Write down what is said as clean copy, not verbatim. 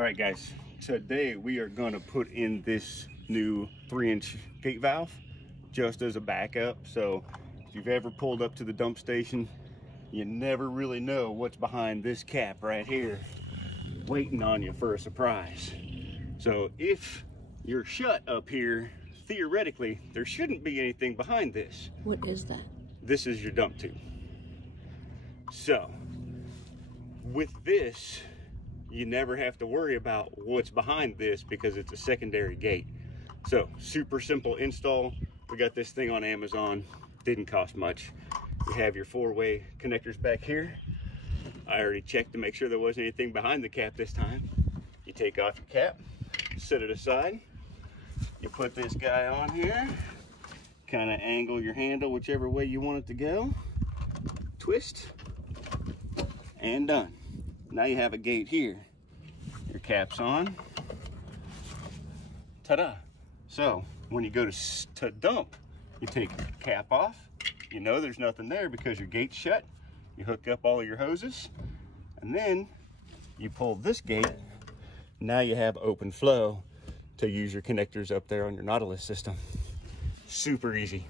All right, guys, today we are going to put in this new 3-inch gate valve just as a backup. So if you've ever pulled up to the dump station, you never really know what's behind this cap right here waiting on you for a surprise. So if you're shut up here, theoretically there shouldn't be anything behind this. What is that? This is your dump tube. So with this, you never have to worry about what's behind this because it's a secondary gate. So super simple install. We got this thing on Amazon, didn't cost much. You have your 4-way connectors back here. I already checked to make sure there wasn't anything behind the cap this time. You take off your cap, set it aside. You put this guy on here, kind of angle your handle whichever way you want it to go, twist, and done. Now you have a gate here. Your cap's on. Ta-da! So when you go to dump, you take your cap off. You know there's nothing there because your gate's shut. You hook up all of your hoses, and then you pull this gate. Now you have open flow to use your connectors up there on your Nautilus system. Super easy.